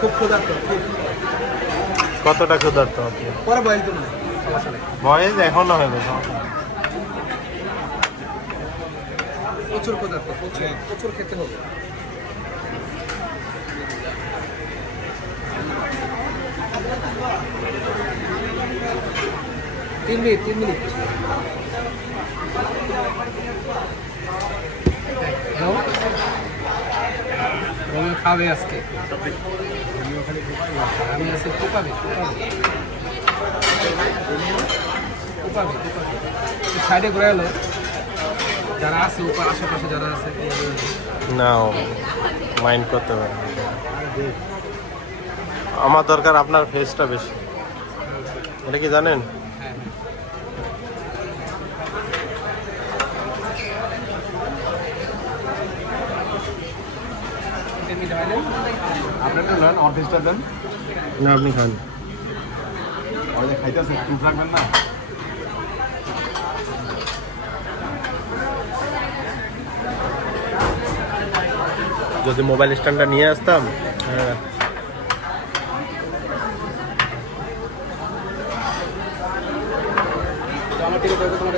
খুব ক্ষুধার্ত। কতটা ক্ষুধার্ত আপনি? পরে বয়স তো নয়, সমস্যা নেই। বয়স এখন না হবে সমস্যা। প্রচুর ক্ষুধার্ত, প্রচুর প্রচুর খেতে হবে। তিন মিনিট। রোমিও খাবে আজকে। আমি আজকে কোপাবে। সাইডে ঘুরে এলো যারা আছে, উপর আশেপাশে যারা আছে না মাইন্ড করতে পারে। আমার দরকার আপনার ফেসটা বেশি, এটা কি জানেন? আপনারটা নেন, অফিসটা দেন। না আপনি খান। অনেক খাইতেছে, চুপ রাখবেন না। যদি মোবাইল স্ট্যান্ডটা নিয়ে আসতাম। হ্যাঁ আমার থেকে তোমার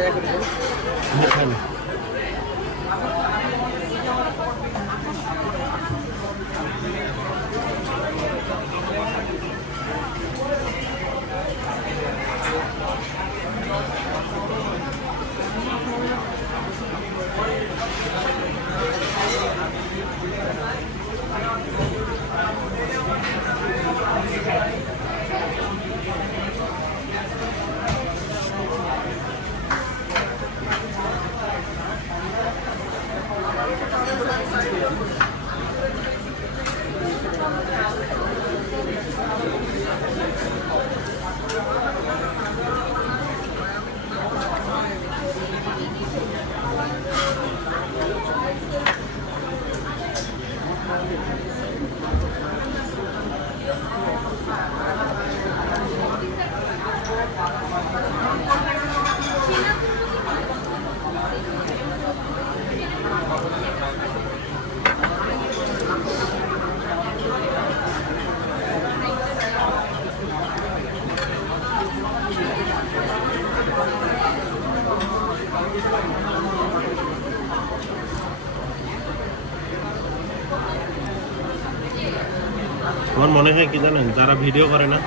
আমার মনে হয় কি জানেন, যারা ভিডিও করে না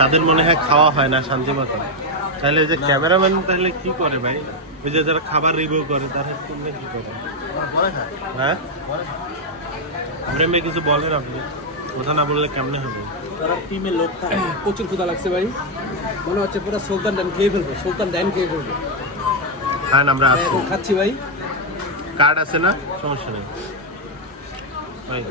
তাদের মনে হয় খাওয়া হয় না শান্তি মতো। তাহলে ওই যে ক্যামেরাম্যান তাহলে কি করে ভাই? ওই যে যারা খাবার রিভিউ করে তারা কি করে? হ্যাঁ আমরা মেয়ে কিছু বলেন আপনি, কথা না বললে কেমনে হবে? তারা টিমের লোক। প্রচুর ক্ষুধা লাগছে ভাই, মনে হচ্ছে পুরো সুলতান ড্যান খেয়ে ফেলবো। হ্যাঁ আমরা আসছি, এখন খাচ্ছি ভাই। কার্ড আছে না, সমস্যা নেই ভাই।